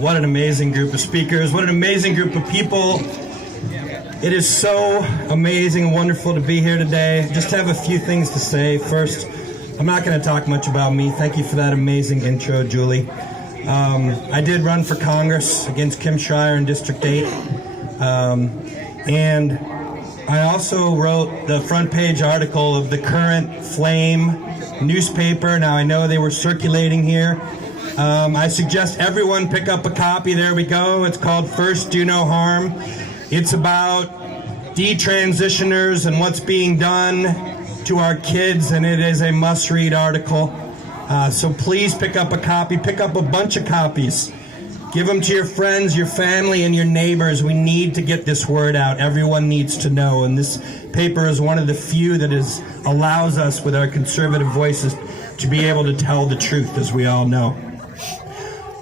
What an amazing group of speakers. What an amazing group of people. It is so amazing and wonderful to be here today. Just have a few things to say. First, I'm not going to talk much about me. Thank you for that amazing intro, Julie. I did run for Congress against Kim Schreier in District 8. And I also wrote the front page article of the current Flame newspaper. Now, I know they were circulating here. I suggest everyone pick up a copy. There we go. It's called First Do No Harm. It's about detransitioners and what's being done to our kids, and it is a must-read article. So please pick up a copy. Pick up a bunch of copies. Give them to your friends, your family, and your neighbors. We need to get this word out. Everyone needs to know. And this paper is one of the few that allows us, with our conservative voices, to be able to tell the truth, as we all know.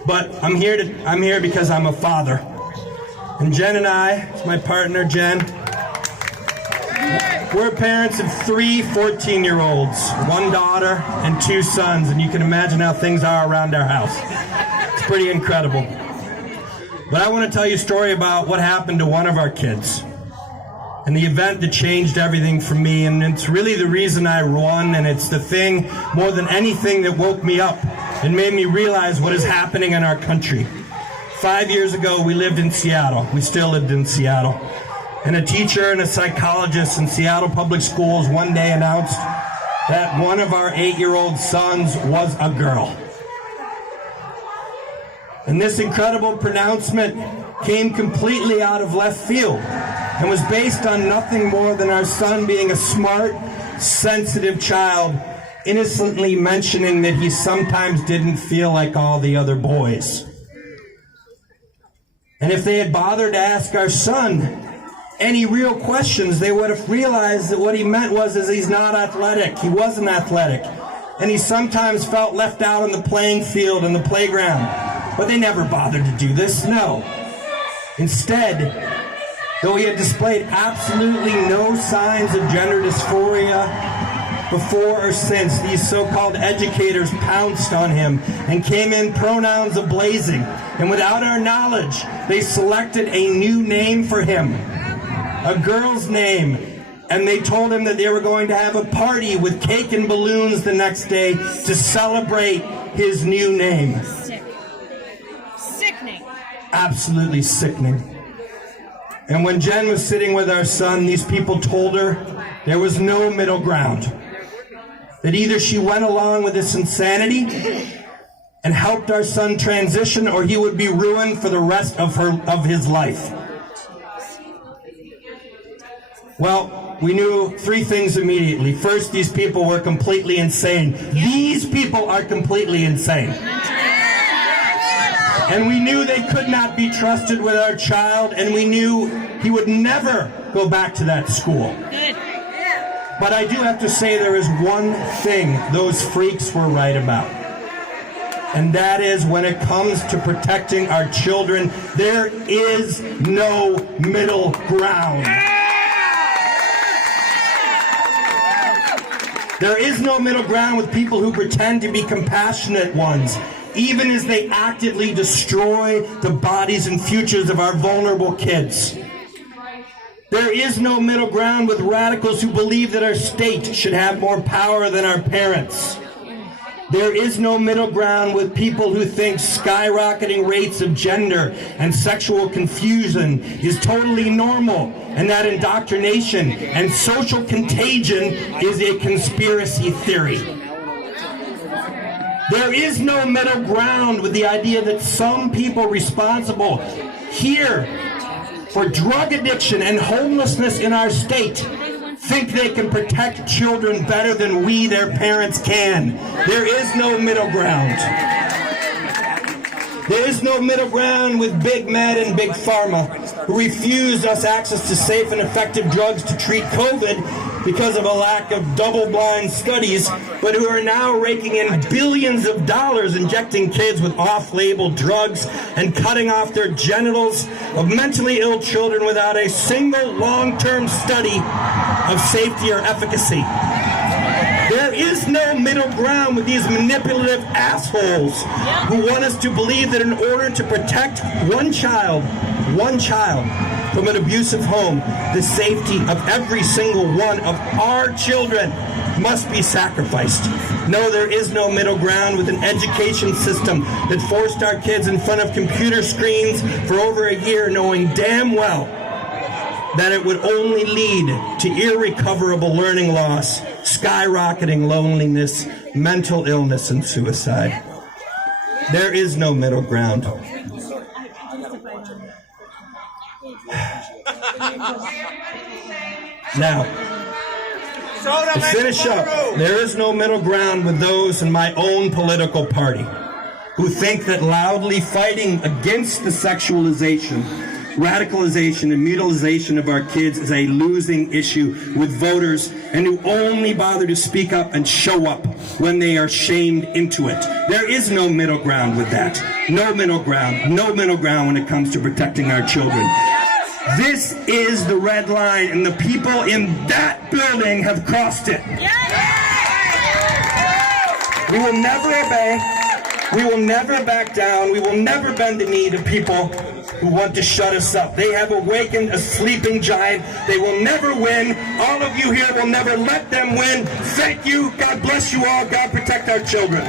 But I'm here because I'm a father. And Jen and I, my partner Jen, we're parents of 3 14-year-olds, 1 daughter and 2 sons, and you can imagine how things are around our house. It's pretty incredible. But I want to tell you a story about what happened to one of our kids and the event that changed everything for me, and it's really the reason I won, and it's the thing more than anything that woke me up and made me realize what is happening in our country. 5 years ago, we lived in Seattle. We still lived in Seattle. And a teacher and a psychologist in Seattle Public Schools one day announced that one of our 8-year-old sons was a girl. And this incredible pronouncement came completely out of left field and was based on nothing more than our son being a smart, sensitive child, innocently mentioning that he sometimes didn't feel like all the other boys. And if they had bothered to ask our son any real questions, they would have realized that what he meant was he's not athletic. He wasn't athletic. And he sometimes felt left out on the playing field and the playground. But they never bothered to do this, no. Instead, though he had displayed absolutely no signs of gender dysphoria before or since, these so-called educators pounced on him and came in pronouns ablazing. And without our knowledge, they selected a new name for him, a girl's name. And they told him that they were going to have a party with cake and balloons the next day to celebrate his new name. Sickening. Absolutely sickening. And when Jen was sitting with our son, these people told her there was no middle ground. That either she went along with this insanity and helped our son transition, or he would be ruined for the rest of his life. Well, we knew 3 things immediately. First, these people were completely insane. These people are completely insane. And we knew they could not be trusted with our child, and we knew he would never go back to that school. But I do have to say there is one thing those freaks were right about. And that is, when it comes to protecting our children, there is no middle ground. There is no middle ground with people who pretend to be compassionate ones, even as they actively destroy the bodies and futures of our vulnerable kids. There is no middle ground with radicals who believe that our state should have more power than our parents. There is no middle ground with people who think skyrocketing rates of gender and sexual confusion is totally normal, and that indoctrination and social contagion is a conspiracy theory. There is no middle ground with the idea that some people responsible here for drug addiction and homelessness in our state think they can protect children better than we, their parents, can. There is no middle ground. There is no middle ground with Big Med and Big Pharma, who refuse us access to safe and effective drugs to treat COVID because of a lack of double-blind studies, but who are now raking in billions of dollars injecting kids with off-label drugs and cutting off their genitals of mentally ill children without a single long-term study of safety or efficacy. There is no middle ground with these manipulative assholes who want us to believe that in order to protect one child from an abusive home, the safety of every single one of our children must be sacrificed. No, there is no middle ground with an education system that forced our kids in front of computer screens for over a year, knowing damn well that it would only lead to irrecoverable learning loss, skyrocketing loneliness, mental illness, and suicide. There is no middle ground. Now, to finish up, there is no middle ground with those in my own political party who think that loudly fighting against the sexualization, radicalization, and mutilization of our kids is a losing issue with voters, and who only bother to speak up and show up when they are shamed into it. There is no middle ground with that. No middle ground. No middle ground when it comes to protecting our children. This is the red line, and the people in that building have crossed it. We will never obey. We will never back down. We will never bend the knee to people who want to shut us up. They have awakened a sleeping giant. They will never win. All of you here will never let them win. Thank you. God bless you all. God protect our children.